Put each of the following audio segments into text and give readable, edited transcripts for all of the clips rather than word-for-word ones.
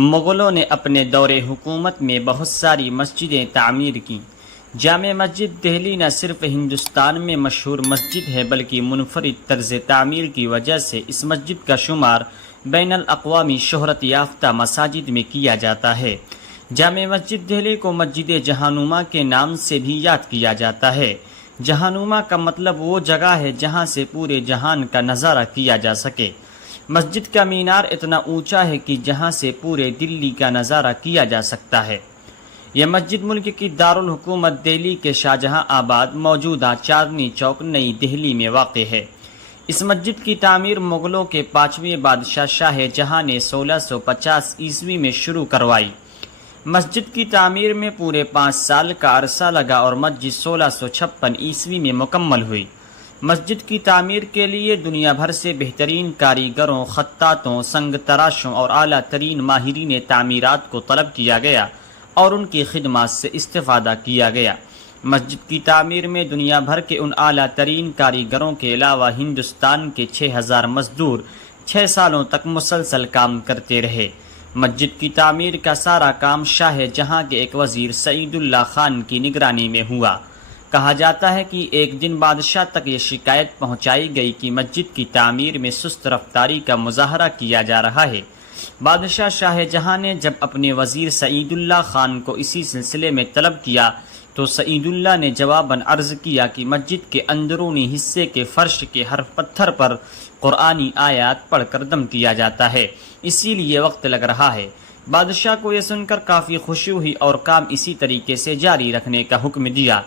مغلوں نے اپنے دور حکومت میں بہت ساری مسجدیں تعمیر کیں۔ جامع مسجد دہلی نہ صرف ہندوستان میں مشہور مسجد ہے بلکہ منفرد طرز تعمیر کی وجہ سے اس مسجد کا شمار بین الاقوامی شہرت یافتہ مساجد میں کیا جاتا ہے۔ جامع مسجد دہلی کو مسجد جہاننما کے نام سے بھی یاد کیا جاتا ہے۔ جہاننما کا مطلب وہ جگہ ہے جہاں سے پورے جہان کا نظارہ کیا جا سکے۔ مسجد کا مینار اتنا اونچا ہے کہ جہاں سے پورے دلی کا نظارہ کیا جا سکتا ہے۔ یہ مسجد ملک کی دارالحکومت دہلی کے شاہجہاں آباد موجودہ چاندنی چوک نئی دہلی میں واقع ہے۔ اس مسجد کی تعمیر مغلوں کے 5ویں بادشاہ شاہ جہاں نے 1650 عیسوی میں شروع کروائی۔ مسجد کی تعمیر میں پورے 5 سال کا عرصہ لگا اور مسجد 1656 عیسوی میں مکمل ہوئی۔ مسجد کی تعمیر کے لیے دنیا بھر سے بہترین کاریگروں، خطاطوں، سنگ تراشوں اور اعلیٰ ترین ماہرین تعمیرات کو طلب کیا گیا اور ان کی خدمات سے استفادہ کیا گیا۔ مسجد کی تعمیر میں دنیا بھر کے ان اعلیٰ ترین کاریگروں کے علاوہ ہندوستان کے 6000 مزدور 6 سالوں تک مسلسل کام کرتے رہے۔ مسجد کی تعمیر کا سارا کام شاہ جہاں کے ایک وزیر سعید اللہ خان کی نگرانی میں ہوا۔ کہا جاتا ہے کہ ایک دن بادشاہ تک یہ شکایت پہنچائی گئی کہ مسجد کی تعمیر میں سست رفتاری کا مظاہرہ کیا جا رہا ہے۔ بادشاہ شاہ جہاں نے جب اپنے وزیر سعید اللہ خان کو اسی سلسلے میں طلب کیا تو سعید اللہ نے جواباً عرض کیا کہ مسجد کے اندرونی حصے کے فرش کے ہر پتھر پر قرآنی آیات پڑھ کر دم کیا جاتا ہے، اسی لیے وقت لگ رہا ہے۔ بادشاہ کو یہ سن کر کافی خوشی ہوئی اور کام اسی طریقے سے جاری رکھنے کا حکم دیا۔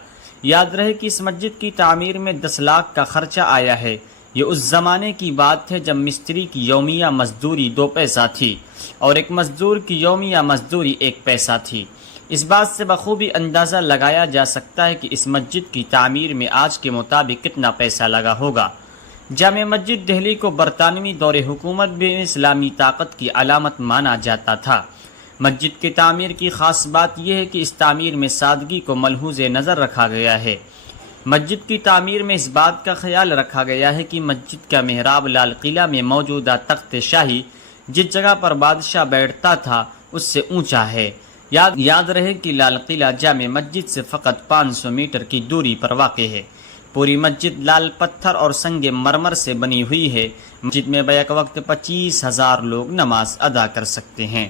یاد رہے کہ اس مسجد کی تعمیر میں 10 لاکھ کا خرچہ آیا ہے۔ یہ اس زمانے کی بات ہے جب مستری کی یومیہ مزدوری 2 پیسہ تھی اور ایک مزدور کی یومیہ مزدوری 1 پیسہ تھی۔ اس بات سے بخوبی اندازہ لگایا جا سکتا ہے کہ اس مسجد کی تعمیر میں آج کے مطابق کتنا پیسہ لگا ہوگا۔ جامع مسجد دہلی کو برطانوی دور حکومت میں اسلامی طاقت کی علامت مانا جاتا تھا۔ مسجد کی تعمیر کی خاص بات یہ ہے کہ اس تعمیر میں سادگی کو ملحوظ نظر رکھا گیا ہے۔ مسجد کی تعمیر میں اس بات کا خیال رکھا گیا ہے کہ مسجد کا محراب لال قلعہ میں موجودہ تخت شاہی جس جگہ پر بادشاہ بیٹھتا تھا اس سے اونچا ہے۔ یاد رہے کہ لال قلعہ جامع مسجد سے فقط 500 میٹر کی دوری پر واقع ہے۔ پوری مسجد لال پتھر اور سنگ مرمر سے بنی ہوئی ہے۔ مسجد میں بیک وقت 25,000 لوگ نماز ادا کر سکتے ہیں۔